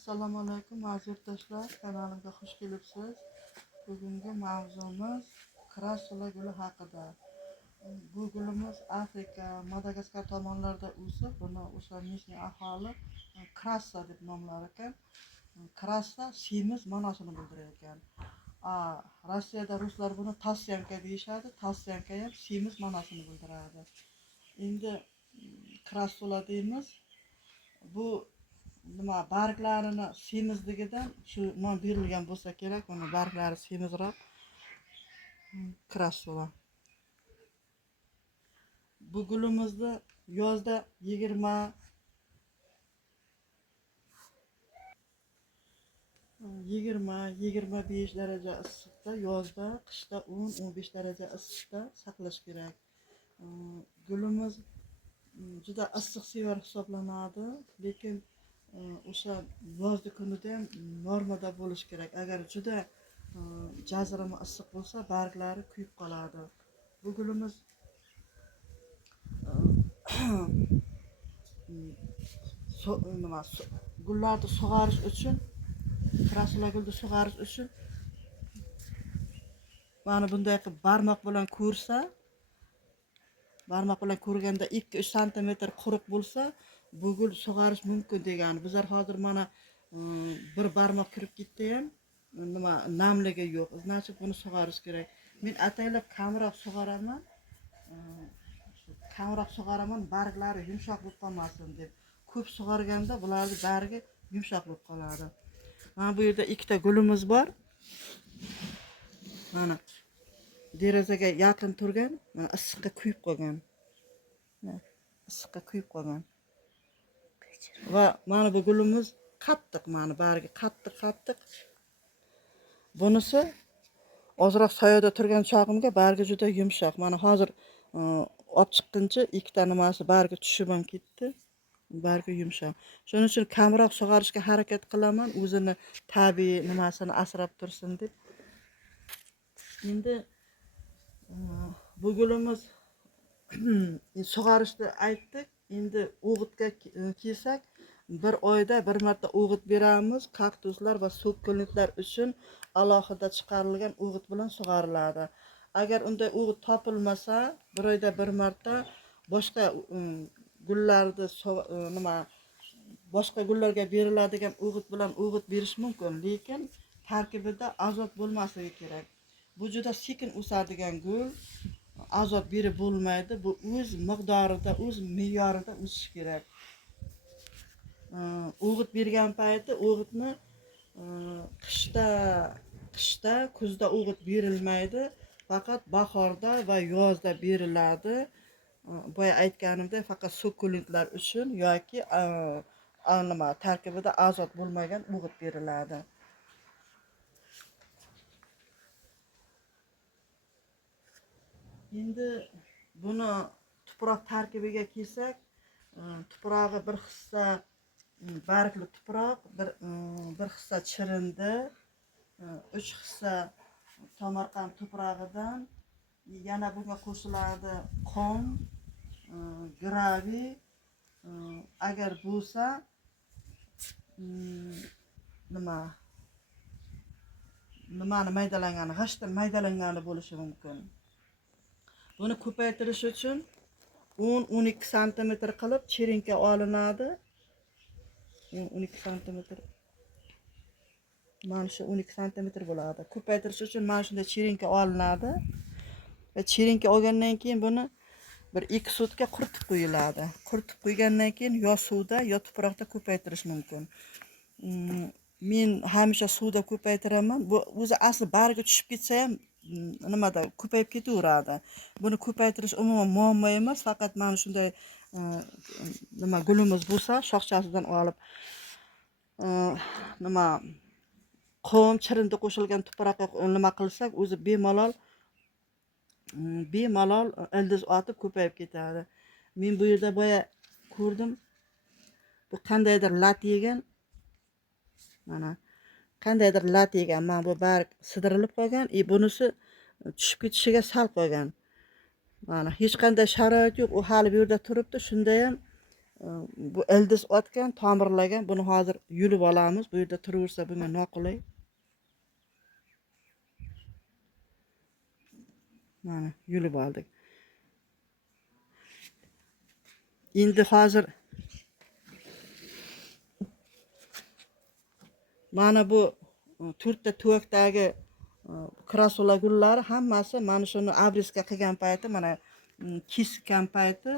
Assalomu alaykum aziz yurtdoshlar, kanalimga xush kelibsiz. Bugungi mavzumiz krassula guli haqida. Bu gulimiz Afrika, Madagaskar tomonlarida o'sib, buni o'sha местный aholi krassa deb nomlar ekan. Krassa semiz ma'nosini bildirar ekan. Rossiyada ruslar buni tasyanka deyishadi. Tasyanka ham semiz ma'nosini bildiradi. Endi krassula deymiz. Bu nima barglarini semizligidan shu nom berilgan bo'lsa kerak. Uni barglari semizroq krassula. Bu gulimizni yozda 20-25 daraja issiqda, yozda, qishda 10-15 daraja issiqda saqlash kerak. Gulimiz juda issiq sevar hisoblanadi, lekin o'sha yozda kunida ham normada bo'lish kerak. Agar juda jazirama issiq bo'lsa, barglari kuyib qoladi. Bu gulimiz gullarni sug'arish uchun, krassula gulni sug'arish uchun mana bunday qilib barmoq bilan ko'rsa, barmoq bilan ko'rganda 2-3 sm quruq bo'lsa, bu gul sug'arish mumkin degani. Bizlar hozir mana bir barmoq kirib ketdi ham, nima namligi yo'q. Значит, buni sug'arish kerak. Men ataylab kamroq sug'araman. Barglari yumshoq bo'lib qolmasin deb. Ko'p sug'arganda bularning bargi yumshoq bo'lib qoladi. Mana bu yerda ikkita gulimiz bor. Mana derazaga yaqin turgan, mana issiqqa kuyib qolgan. Issiqqa kuyib qolgan. Va mana bu gulimiz qattiq, mana bargi qattiq. Bunisi ozroq soyada turgan chog'imga bargi juda yumshoq. Mana hozir olib chiqquncha ikkita nimasi bargi tushib ham ketdi. Bargi yumshoq. Shuning uchun kamroq sug'arishga harakat qilaman, o'zini tabiiy nimasini asrab tursin deb. Endi bu gulimiz sug'arishni aytdik. Endi o'g'itga kelsak, bir oyda bir marta o'g'it beramiz. Kaktuslar va sukkulentlar uchun alohida chiqarilgan o'g'it bilan sug'ariladi. Agar unday o'g'it topilmasa, bir oyda bir marta boshqa gullarni boshqa gullarga beriladigan o'g'it bilan o'g'it berish mumkin, lekin tarkibida azot bo'lmasligi kerak. Bu juda sekin o'sadigan gul, azot berib bo'lmaydi. Bu o'z miqdorida, o'z me'yorida o'sishi kerak. O'g'it bergan payti o'g'itni qishda, kuzda o'g'it berilmaydi, faqat bahorda va yozda beriladi. Boya aytganimdek, faqat sukkulentlar uchun yoki tarkibida azot bo'lmagan o'g'it beriladi. Endi buni tuproq tarkibiga kelsak, tuprog'i bir hissa bargli tuproq, bir hissa chirindi, 3 hissa tomarqand tuprog'idan, yana bunga qo'shiladi qom, graviy, agar bo'lsa nimani maydalangani, g'ishtdan maydalangani bo'lishi mumkin. Buni ko'paytirish uchun 10-12 sm qilib cherinka olinadi. 12 sm. Mana shu 12 sm bo'ladi. Ko'paytirish uchun mana shunday cherinka olinadi. Va cherinka olgandan keyin buni bir 2 sutka quritib qo'yiladi. Quritib qo'ygandan keyin yo suvda, yo tuproqda ko'paytirish mumkin. Men hamisha suvda ko'paytiraman. Bu o'zi asli bargi tushib ketsa ham nimada ko'payib ketaveradi. Buni ko'paytirish umuman muammo emas, faqat mana shunday gulimiz bo'lsa, shoxchasidan olib qom, chirindi qo'shilgan tuproqqa nima qilsak, o'zi bemalol ildiz otib ko'payib ketadi. Men bu yerda boya ko'rdim, bu qandaydir lat yegan. Mana qandaydir lat yegan. Mana bu barg sidirilib qolgan, bunisi tushib ketishiga sal qolgan. Mana hech qanday sharoit yo'q, u hali bu yerda turibdi. Shunda ham Bu ildiz otgan, tomirlagan. Buni hozir yulib olamiz. Bu yerda turaversa bunga noqulay. Mana yulib oldik. Endi hozir mana bu to'rtta tuvakdagi krasula gullari hammasi mana shuni abrisga qilgan payti, mana kesgan payti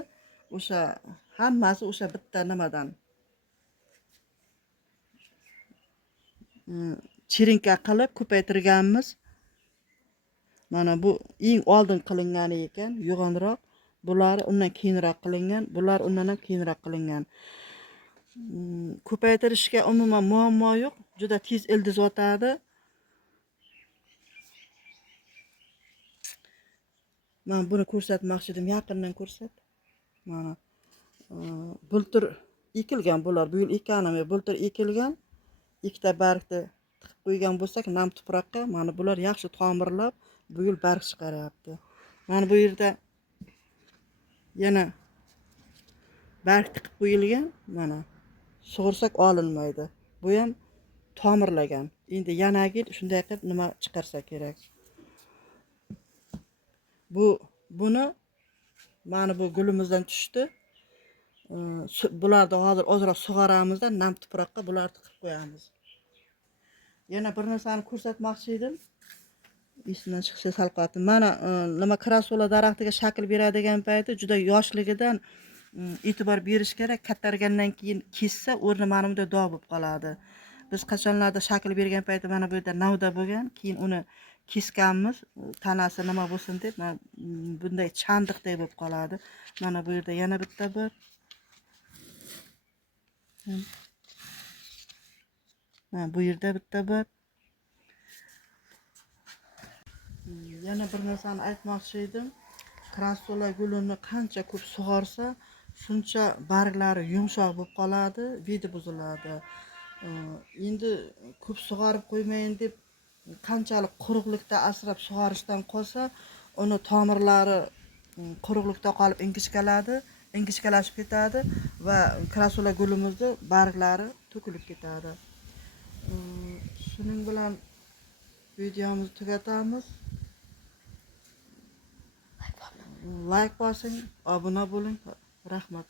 o'sha hammasi o'sha bitta nimadan chirinka qilib ko'paytirganmiz. Mana bu eng oldin qilingani ekan, yo'g'onroq. Bular undan keyinroq qilingan, bular undan ham keyinroq qilingan. Ko'paytirishga umuman muammo yo'q. Juda tez ildiz o'tadi. Men buni ko'rsatmoqchi edim, yaqindan ko'rsat. Mana bultur ekilgan bular. Bu yil ekanimi, bultur ekilgan. Ikkita bargni tiqib qo'ygan bo'lsak, nam tuproqqa, mana bular yaxshi tomirlab, bu yil barg chiqaryapti. Mana bu yerda yana barg tiqib qo'yilgan, mana sug'ursak olinmaydi. Bu ham tomirlagan. Endi yanagi shunday qilib nima chiqarsa kerak. Buni mana bu gulimizdan tushdi. Bularni hozir ozroq sug'oramizda, nam tuproqqa bularni tiqib qo'yamiz. Yana bir narsani ko'rsatmoqchi edim. Esimdan chiqsa sal qoldi. Mana nima krasula daraxtiga shakl beradigan payti juda yoshligidan e'tibor berish kerak. Kattargandan keyin kessa o'rni mana bunday dog' bo'lib qoladi. Biz qachonlarda shakl bergan payti mana bu yerda navda bo'lgan, keyin uni kesganmiz, tanasi nima bo'lsin deb, bunday chandiqday bo'lib qoladi. Mana bu yerda yana bitta bor. Mana bu yerda bitta bor. Yana bir narsani aytmoqchi edim. Krasula gulini qancha ko'p sug'orsa, shuncha barglari yumshoq bo'lib qoladi, vidi buziladi. Endi ko'p sug'orib qo'ymayin deb qanchalik quruqlikda asrab sug'orishdan qolsa, uni tomirlari quruqlikda qolib ingichkalashib ketadi va krasula gulimizni barglari to'kilib ketadi. Shuning bilan videomizni tugatamiz. Like bosing, obuna bo'ling. Rahmat.